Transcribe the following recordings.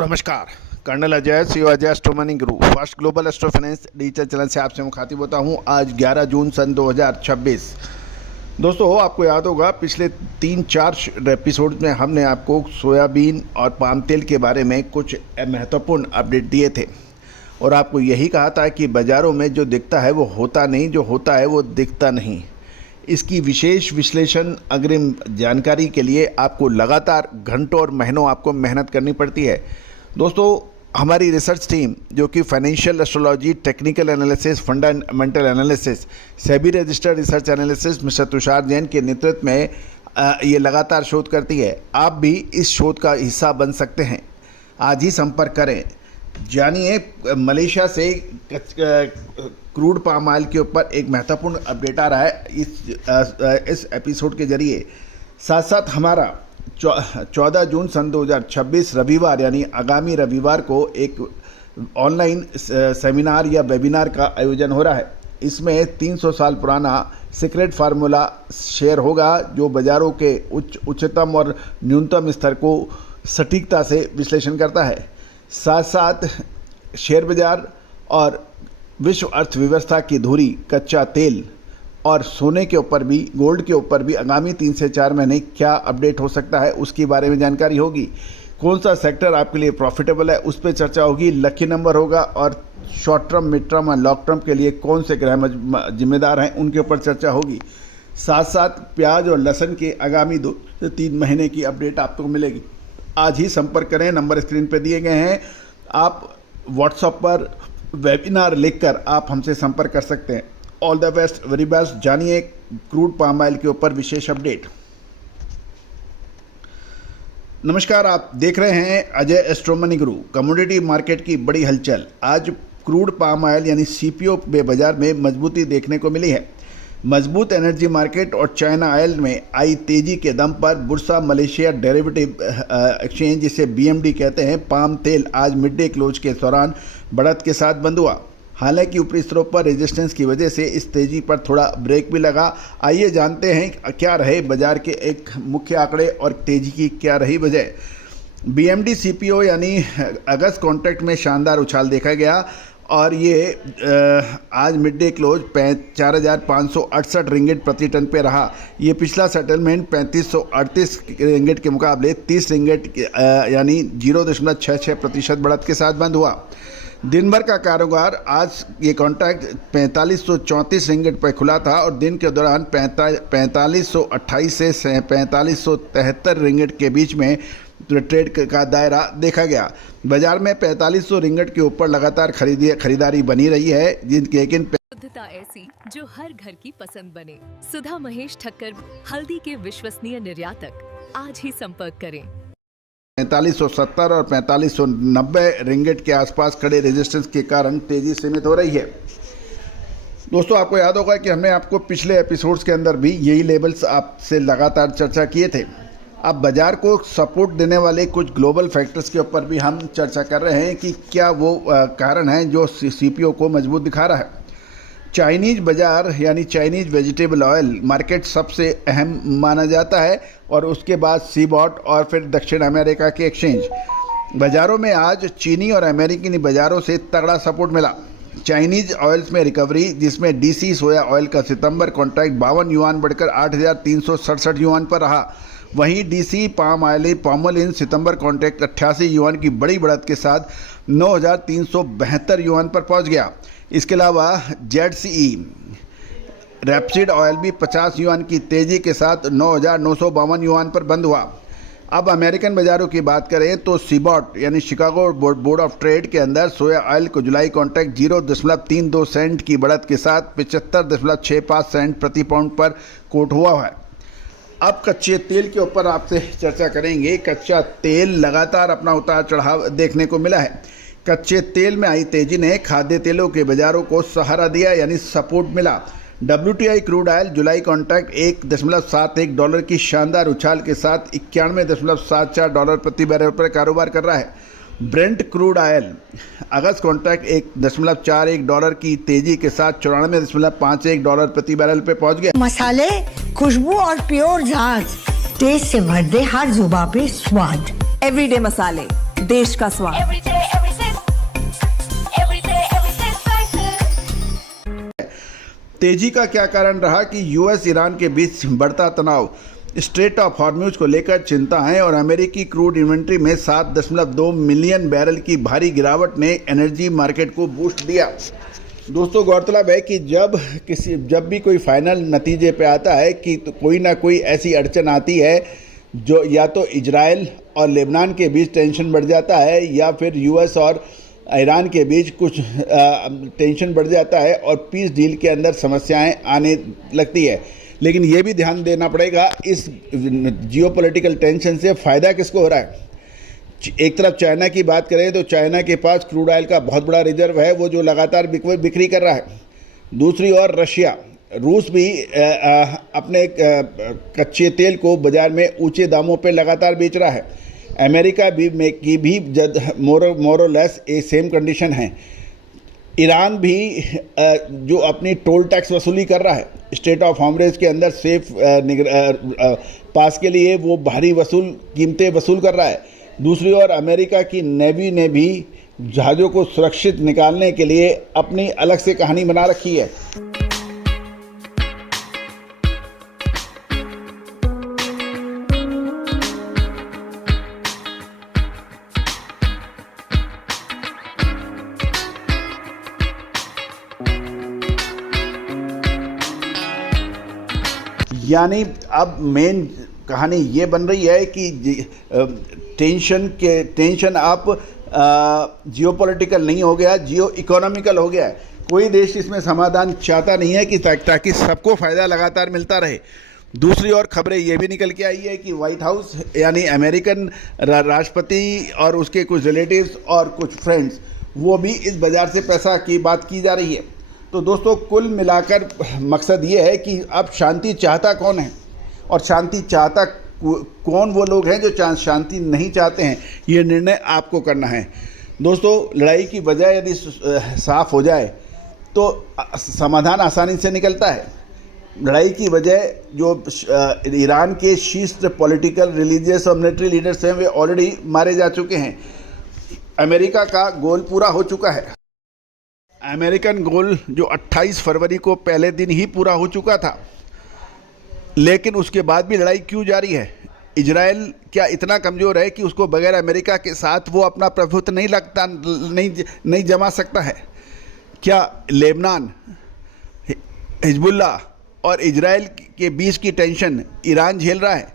दोस्तों नमस्कार। Colonel Ajay CO Ajay astro money guru first global astro finance digital channel से आपसे मुखातिब होता हूं। आज 11 जून सन 2026। दोस्तों आपको याद होगा पिछले 3-4 एपिसोड में हमने आपको सोयाबीन और पाम तेल के बारे में कुछ महत्वपूर्ण अपडेट दिए थे और आपको यही कहा था कि बाज़ारों में जो दिखता है वो होता नहीं, जो होता है वो दिखता नहीं। इसकी विशेष विश्लेषण अग्रिम जानकारी के लिए आपको लगातार घंटों और महीनों आपको मेहनत करनी पड़ती है। दोस्तों हमारी रिसर्च टीम जो कि financial astrology, technical analysis, fundamental analysis, SEBI registered research analysis mister Tushar Jain के नेतृत्व में ये लगातार शोध करती है। आप भी इस शोध का हिस्सा बन सकते हैं। आज ही संपर्क करें। जानिए मलेशिया से क्रूड पाम ऑयल के ऊपर एक महत्वपूर्ण अपडेट आ रहा है इस एपिसोड के जरिए। साथ साथ हमारा 14 जून सन 2026 रविवार यानी आगामी रविवार को एक ऑनलाइन सेमिनार या वेबिनार का आयोजन हो रहा है। इसमें 300 साल पुराना सीक्रेट फार्मूला शेयर होगा जो बाज़ारों के उच्चतम और न्यूनतम स्तर को सटीकता से विश्लेषण करता है। साथ साथ शेयर बाजार और विश्व अर्थव्यवस्था की धुरी, कच्चा तेल और सोने के ऊपर भी, गोल्ड के ऊपर भी आगामी 3 से 4 महीने क्या अपडेट हो सकता है उसके बारे में जानकारी होगी। कौन सा सेक्टर आपके लिए प्रॉफिटेबल है उस पर चर्चा होगी। लकी नंबर होगा और शॉर्ट टर्म, मिड टर्म और लॉन्ग टर्म के लिए कौन से ग्रह जिम्मेदार हैं उनके ऊपर चर्चा होगी। साथ साथ प्याज और लहसुन के आगामी 2 से 3 महीने की अपडेट आपको मिलेगी। आज ही संपर्क करें, नंबर स्क्रीन पर दिए गए हैं। आप व्हाट्सएप पर वेबिनार लिखकर आप हमसे संपर्क कर सकते हैं। All the best, very best. जानिए क्रूड पाम ऑयल के ऊपर विशेष अपडेट। नमस्कार, आप देख रहे हैं अजय एस्ट्रो मनी गुरु। कमोडिटी मार्केट की बड़ी हलचल। आज क्रूड पाम ऑयल यानी सीपीओ में बाजार में मजबूती देखने को मिली है। मजबूत एनर्जी मार्केट और चाइना ऑयल में आई तेजी के दम पर बुर्सा मलेशिया डेरिवेटिव एक्सचेंज, जिसे बीएमडी कहते हैं, पाम तेल आज मिड डे क्लोज के दौरान बढ़त के साथ बंद हुआ। हालांकि ऊपरी स्तरों पर रेजिस्टेंस की वजह से इस तेजी पर थोड़ा ब्रेक भी लगा। आइए जानते हैं क्या रहे बाजार के एक मुख्य आंकड़े और तेजी की क्या रही वजह। बीएमडी सीपीओ यानी अगस्त कॉन्ट्रैक्ट में शानदार उछाल देखा गया और ये आज मिड डे क्लोज 4,568 रिंगिट प्रति टन पे रहा। ये पिछला सेटलमेंट 3,538 रिंगिट के मुकाबले 30 रिंगिट यानी 0.66% बढ़त के साथ बंद हुआ। दिन भर का कारोबार आज ये कॉन्ट्रैक्ट 4,534 रिंगिट पर खुला था और दिन के दौरान 4,528 से 4,573 रिंगिट के बीच में ट्रेड का दायरा देखा गया। बाजार में 4,500 रिंगिट के ऊपर लगातार खरीदारी बनी रही है, लेकिन शुद्धता ऐसी जो हर घर की पसंद बने। सुधा महेश ठक्कर, हल्दी के विश्वसनीय निर्यातक। आज ही संपर्क करें। 4,570 और 4,590 रिंगिट के आसपास खड़े रेजिस्टेंस के कारण तेजी सीमित हो रही है। दोस्तों आपको याद होगा कि हमने आपको पिछले एपिसोड्स के अंदर भी यही लेवल्स आपसे लगातार चर्चा किए थे। अब बाजार को सपोर्ट देने वाले कुछ ग्लोबल फैक्टर्स के ऊपर भी हम चर्चा कर रहे हैं कि क्या वो कारण हैं जो सीपीओ को मजबूत दिखा रहा है। चाइनीज बाजार यानी चाइनीज वेजिटेबल ऑयल मार्केट सबसे अहम माना जाता है और उसके बाद सीबॉट और फिर दक्षिण अमेरिका के एक्सचेंज। बाज़ारों में आज चीनी और अमेरिकी बाज़ारों से तगड़ा सपोर्ट मिला। चाइनीज ऑयल्स में रिकवरी, जिसमें डीसी सोया ऑयल का सितंबर कॉन्ट्रैक्ट 52 युआन बढ़कर 8,367 युआन पर रहा। वहीं डीसी पाम ऑयल सितंबर कॉन्ट्रैक्ट 88 युआन की बड़ी बढ़त के साथ 9,372 युआन पर पहुंच गया। इसके अलावा जेडसीई रैपसीड ऑयल भी 50 युआन की तेजी के साथ 9,952 युआन पर बंद हुआ। अब अमेरिकन बाज़ारों की बात करें तो सीबॉट यानी शिकागो बोर्ड ऑफ ट्रेड के अंदर सोया ऑयल को जुलाई कॉन्ट्रैक्ट 0.32 सेंट की बढ़त के साथ 75.65 सेंट प्रति पाउंड पर कोट हुआ है। अब कच्चे तेल के ऊपर आपसे चर्चा करेंगे। कच्चा तेल लगातार अपना उतार चढ़ाव देखने को मिला है। कच्चे तेल में आई तेजी ने खाद्य तेलों के बाज़ारों को सहारा दिया यानी सपोर्ट मिला। WTI क्रूड ऑयल जुलाई कॉन्ट्रैक्ट $1.71 की शानदार उछाल के साथ $91.74 प्रति बैरल पर कारोबार कर रहा है। ब्रेंट क्रूड ऑयल अगस्त कॉन्ट्रैक्ट $1.41 की तेजी के साथ $94.51 प्रति बैरल पे पहुंच गया। मसाले, खुशबू और प्योर झांझ, टेस्ट से भर दे हर जुबान पे स्वाद। एवरीडे मसाले, देश का स्वाद। every day, every sip, spices. तेजी का क्या कारण रहा कि यूएस ईरान के बीच बढ़ता तनाव, स्ट्रेट ऑफ हॉर्मुज को लेकर चिंता है और अमेरिकी क्रूड इन्वेंट्री में 7.2 मिलियन बैरल की भारी गिरावट ने एनर्जी मार्केट को बूस्ट दिया। दोस्तों, गौरतलब है कि जब भी कोई फाइनल नतीजे पे आता है कि तो कोई ना कोई ऐसी अड़चन आती है जो या तो इजराइल और लेबनान के बीच टेंशन बढ़ जाता है या फिर यूएस और ईरान के बीच कुछ टेंशन बढ़ जाता है और पीस डील के अंदर समस्याएं आने लगती है। लेकिन ये भी ध्यान देना पड़ेगा, इस जियोपॉलिटिकल टेंशन से फ़ायदा किसको हो रहा है। एक तरफ चाइना की बात करें तो चाइना के पास क्रूड ऑयल का बहुत बड़ा रिजर्व है, वो जो लगातार बिक्री कर रहा है। दूसरी ओर रूस भी अपने कच्चे तेल को बाज़ार में ऊंचे दामों पे लगातार बेच रहा है। अमेरिका की भी मोरलेस ए सेम कंडीशन है। ईरान भी जो अपनी टोल टैक्स वसूली कर रहा है स्टेट ऑफ हॉर्मुज के अंदर सेफ पास के लिए, वो भारी कीमतें वसूल कर रहा है। दूसरी ओर अमेरिका की नेवी ने भी जहाज़ों को सुरक्षित निकालने के लिए अपनी अलग से कहानी बना रखी है। यानी अब मेन कहानी ये बन रही है कि टेंशन अब जियोपॉलिटिकल नहीं हो गया, जियो इकोनॉमिकल हो गया है। कोई देश इसमें समाधान चाहता नहीं है कि ताकि सबको फ़ायदा लगातार मिलता रहे। दूसरी ओर खबरें ये भी निकल के आई है कि व्हाइट हाउस यानी अमेरिकन राष्ट्रपति और उसके कुछ रिलेटिव्स और कुछ फ्रेंड्स, वो भी इस बाज़ार से पैसा की बात की जा रही है। तो दोस्तों, कुल मिलाकर मकसद ये है कि अब शांति चाहता कौन है और शांति चाहता कौन वो लोग हैं जो शांति नहीं चाहते हैं, ये निर्णय आपको करना है। दोस्तों, लड़ाई की वजह यदि साफ हो जाए तो समाधान आसानी से निकलता है। लड़ाई की वजह जो ईरान के शीर्ष पॉलिटिकल, रिलीजियस और मिलिट्री लीडर्स हैं, वे ऑलरेडी मारे जा चुके हैं। अमेरिका का गोल पूरा हो चुका है। अमेरिकन गोल जो 28 फरवरी को पहले दिन ही पूरा हो चुका था, लेकिन उसके बाद भी लड़ाई क्यों जारी है। इजराइल क्या इतना कमज़ोर है कि उसको बगैर अमेरिका के साथ वो अपना प्रभुत्व नहीं जमा सकता है। क्या लेबनान, हिजबुल्लाह और इजराइल के बीच की टेंशन ईरान झेल रहा है।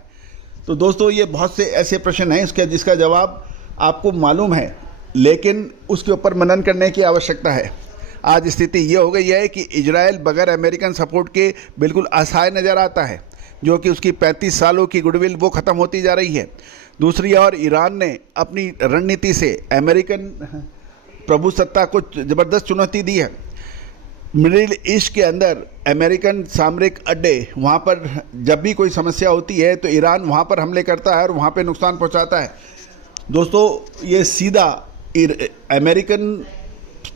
तो दोस्तों, ये बहुत से ऐसे प्रश्न हैं जिसका जवाब आपको मालूम है, लेकिन उसके ऊपर मनन करने की आवश्यकता है। आज स्थिति ये हो गई है कि इजराइल बगैर अमेरिकन सपोर्ट के बिल्कुल असहाय नज़र आता है, जो कि उसकी 35 सालों की गुडविल वो ख़त्म होती जा रही है। दूसरी ओर ईरान ने अपनी रणनीति से अमेरिकन प्रभुसत्ता को ज़बरदस्त चुनौती दी है। मिडिल ईस्ट के अंदर अमेरिकन सामरिक अड्डे, वहाँ पर जब भी कोई समस्या होती है तो ईरान वहाँ पर हमले करता है और वहाँ पर नुकसान पहुँचाता है। दोस्तों, ये सीधा अमेरिकन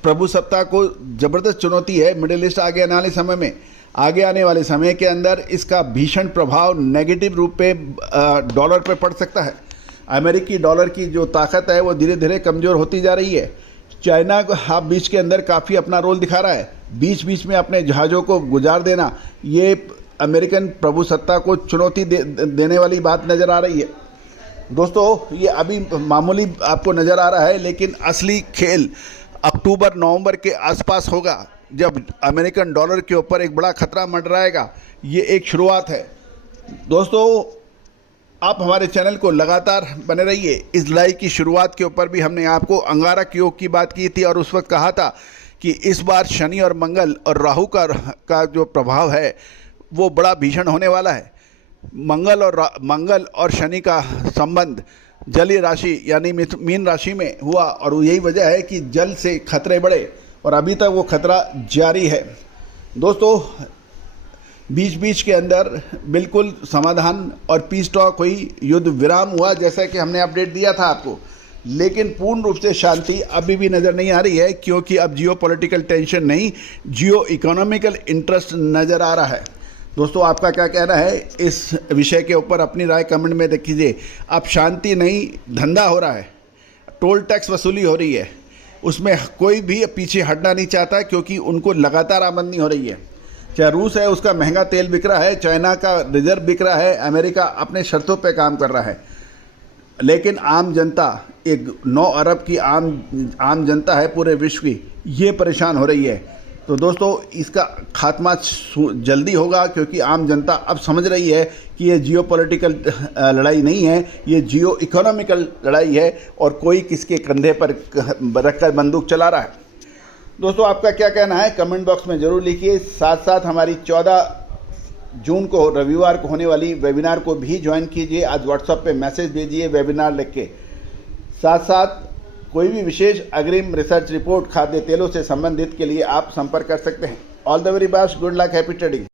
प्रभुसत्ता को ज़बरदस्त चुनौती है। मिडिल ईस्ट आगे आने वाले समय के अंदर इसका भीषण प्रभाव नेगेटिव रूप पे डॉलर पे पड़ सकता है। अमेरिकी डॉलर की जो ताकत है वो धीरे धीरे कमज़ोर होती जा रही है। चाइना को बीच के अंदर काफ़ी अपना रोल दिखा रहा है। बीच में अपने जहाज़ों को गुजार देना, ये अमेरिकन प्रभुसत्ता को चुनौती देने वाली बात नज़र आ रही है। दोस्तों, ये अभी मामूली आपको नज़र आ रहा है, लेकिन असली खेल अक्टूबर-नवंबर के आसपास होगा, जब अमेरिकन डॉलर के ऊपर एक बड़ा खतरा मंडराएगा। ये एक शुरुआत है। दोस्तों, आप हमारे चैनल को लगातार बने रहिए। इस लड़ाई की शुरुआत के ऊपर भी हमने आपको अंगारक योग की बात की थी और उस वक्त कहा था कि इस बार शनि और मंगल और राहु का जो प्रभाव है वो बड़ा भीषण होने वाला है। मंगल और शनि का संबंध जलीय राशि यानी मीन राशि में हुआ और यही वजह है कि जल से खतरे बढ़े और अभी तक वो खतरा जारी है। दोस्तों, बीच के अंदर बिल्कुल समाधान और पीस टॉक हुई, युद्ध विराम हुआ जैसा कि हमने अपडेट दिया था आपको, लेकिन पूर्ण रूप से शांति अभी भी नज़र नहीं आ रही है, क्योंकि अब जियो पॉलिटिकल टेंशन नहीं, जियो इकोनॉमिकल इंटरेस्ट नज़र आ रहा है। दोस्तों, आपका क्या कहना है इस विषय के ऊपर? अपनी राय कमेंट में कीजिए। अब शांति नहीं, धंधा हो रहा है। टोल टैक्स वसूली हो रही है, उसमें कोई भी पीछे हटना नहीं चाहता, क्योंकि उनको लगातार आमदनी हो रही है। चाहे रूस है, उसका महंगा तेल बिक रहा है, चाइना का रिजर्व बिक रहा है, अमेरिका अपने शर्तों पे काम कर रहा है, लेकिन आम जनता, एक 9 अरब की आम जनता है पूरे विश्व की, ये परेशान हो रही है। तो दोस्तों, इसका खात्मा जल्दी होगा, क्योंकि आम जनता अब समझ रही है कि ये जियोपॉलिटिकल लड़ाई नहीं है, ये जियो इकोनॉमिकल लड़ाई है, और कोई किसके कंधे पर रखकर बंदूक चला रहा है। दोस्तों, आपका क्या कहना है कमेंट बॉक्स में ज़रूर लिखिए। साथ साथ हमारी 14 जून को रविवार को होने वाली वेबिनार को भी ज्वाइन कीजिए। आज व्हाट्सएप पे मैसेज भेजिए वेबिनार लिख के। साथ साथ कोई भी विशेष अग्रिम रिसर्च रिपोर्ट खाद्य तेलों से संबंधित के लिए आप संपर्क कर सकते हैं। All the very best, good luck, happy trading.